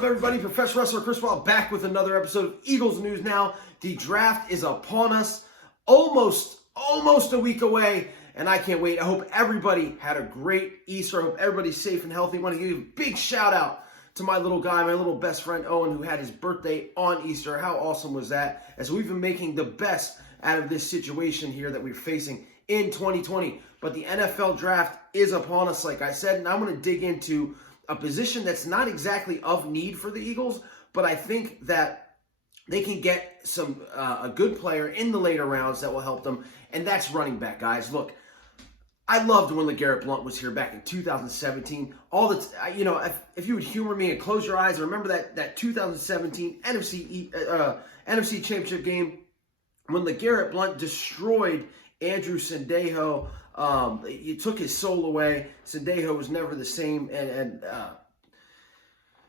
up, everybody? Professional wrestler Chris Wild back with another episode of Eagles News Now. The draft is upon us, almost a week away, and I can't wait. I hope everybody had a great Easter. I hope everybody's safe and healthy. I want to give you a big shout out to my little guy, my little best friend Owen, who had his birthday on Easter. How awesome was that? As we've been making the best out of this situation here that we're facing in 2020. But the NFL draft is upon us, like I said, and I'm going to dig into a position that's not exactly of need for the Eagles, but I think that they can get some a good player in the later rounds that will help them, and that's running back, guys. Look, I loved when LeGarrette Blount was here back in 2017. If you would humor me and close your eyes, remember that 2017 NFC Championship game when LeGarrette Blount destroyed Andrew Sendejo. He took his soul away. Sendejo was never the same, and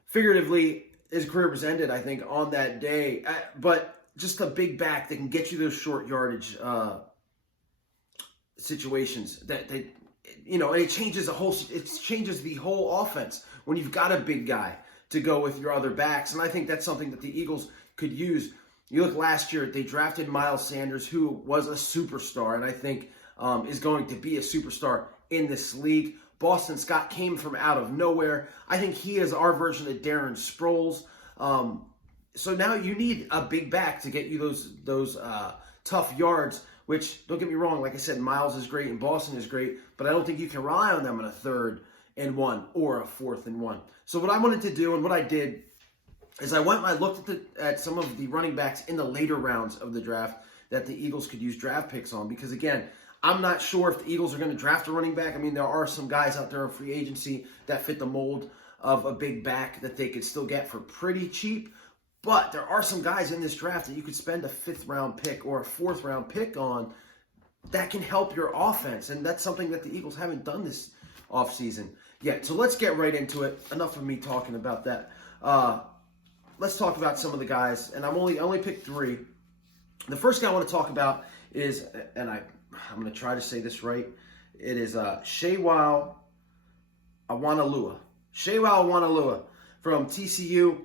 figuratively, his career was ended, I think, on that day. But just a big back that can get you those short yardage situations. And it changes the whole offense when you've got a big guy to go with your other backs. And I think that's something that the Eagles could use. You look last year, they drafted Miles Sanders, who was a superstar, and I think is going to be a superstar in this league. Boston Scott came from out of nowhere. I think he is our version of Darren Sproles. So now you need a big back to get you those tough yards, which, don't get me wrong, like I said, Miles is great and Boston is great, but I don't think you can rely on them in a 3rd and 1 or a 4th and 1. So what I wanted to do and what I did is I looked at some of the running backs in the later rounds of the draft that the Eagles could use draft picks on, because again, I'm not sure if the Eagles are going to draft a running back. I mean, there are some guys out there in free agency that fit the mold of a big back that they could still get for pretty cheap. But there are some guys in this draft that you could spend a 5th round pick or a 4th round pick on that can help your offense. And that's something that the Eagles haven't done this offseason yet. So let's get right into it. Enough of me talking about that. Let's talk about some of the guys. And I only picked 3. The first guy I want to talk about is, and I'm going to try to say this right. It is Sewo Awonilua. Sewo Awonilua from TCU.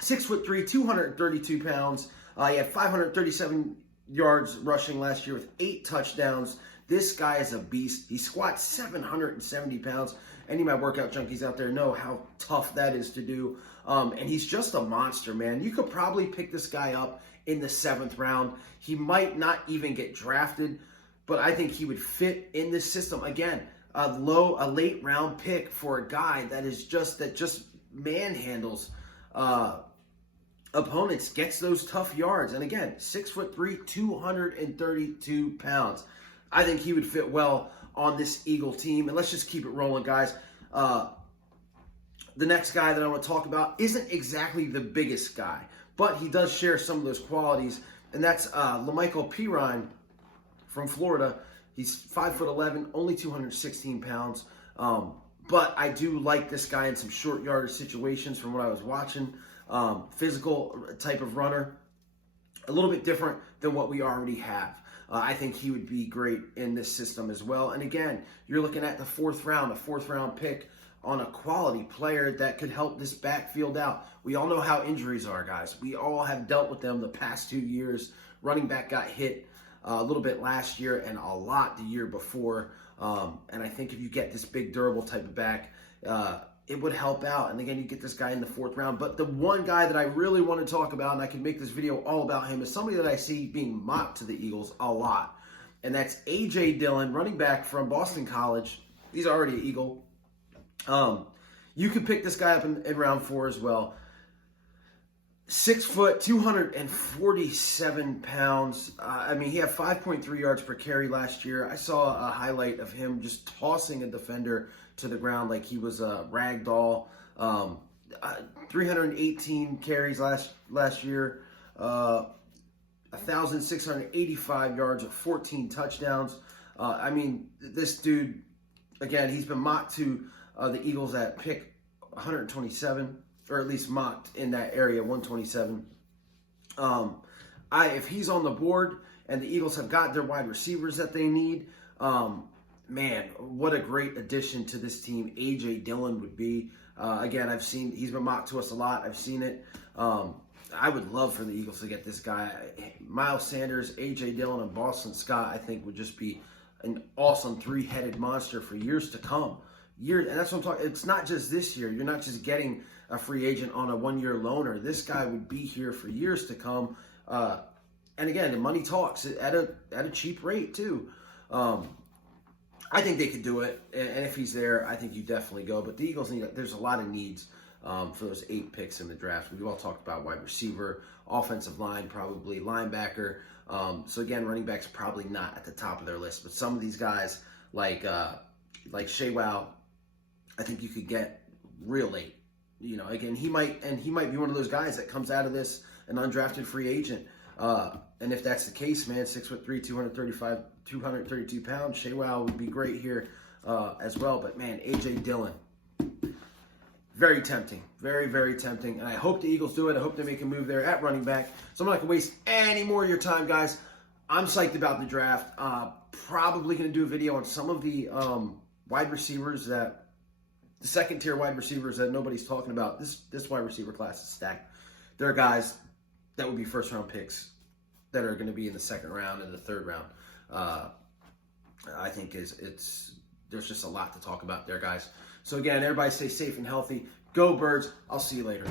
6'3", 232 pounds. He had 537 yards rushing last year with 8 touchdowns. This guy is a beast. He squats 770 pounds. Any of my workout junkies out there know how tough that is to do. And he's just a monster, man. You could probably pick this guy up in the 7th round. He might not even get drafted, but I think he would fit in this system. Again, a late round pick for a guy that just manhandles opponents, gets those tough yards. And again, 6'3", 232 pounds. I think he would fit well on this Eagle team. And let's just keep it rolling, guys. The next guy that I want to talk about isn't exactly the biggest guy, but he does share some of those qualities. And that's La'Mical Perine from Florida. He's 5'11", only 216 pounds. But I do like this guy in some short yardage situations from what I was watching. Physical type of runner. A little bit different than what we already have. I think he would be great in this system as well. And again, you're looking at the 4th round, a 4th round pick on a quality player that could help this backfield out. We all know how injuries are, guys. We all have dealt with them the past 2 years. Running back got hit a little bit last year and a lot the year before. And I think if you get this big, durable type of back, it would help out. And again, you get this guy in the 4th round. But the one guy that I really want to talk about, and I can make this video all about him, is somebody that I see being mocked to the Eagles a lot. And that's A.J. Dillon, running back from Boston College. He's already an Eagle. You can pick this guy up in round 4 as well. 6 foot, 247 pounds. He had 5.3 yards per carry last year. I saw a highlight of him just tossing a defender to the ground like he was a rag doll. 318 carries last year. 1,685 yards of 14 touchdowns. This dude, again, he's been mocked to the Eagles at pick 127, or at least mocked in that area, 127. If he's on the board and the Eagles have got their wide receivers that they need, man, what a great addition to this team A.J. Dillon would be. Again, he's been mocked to us a lot. I've seen it. I would love for the Eagles to get this guy. Miles Sanders, A.J. Dillon, and Boston Scott, I think, would just be an awesome three-headed monster for years to come. And that's what I'm talking. It's not just this year. You're not just getting a free agent on a one-year loaner. This guy would be here for years to come. And again, the money talks at a cheap rate too. I think they could do it, and if he's there, I think you definitely go. But the Eagles there's a lot of needs for those 8 picks in the draft. We've all talked about wide receiver, offensive line, probably linebacker. So again, running backs probably not at the top of their list, but some of these guys like ShaWow, I think you could get real late. Again, he might be one of those guys that comes out of this an undrafted free agent. And if that's the case, man, 6'3", 232 pounds, ShaWow would be great here as well. But man, A.J. Dillon, very tempting, very, very tempting. And I hope the Eagles do it. I hope they make a move there at running back. So I'm not going to waste any more of your time, guys. I'm psyched about the draft. Probably going to do a video on some of the wide receivers the second-tier wide receivers that nobody's talking about. This wide receiver class is stacked. There are guys that would be first-round picks that are going to be in the second round and the third round. I think there's just a lot to talk about there, guys. So again, everybody stay safe and healthy. Go Birds. I'll see you later.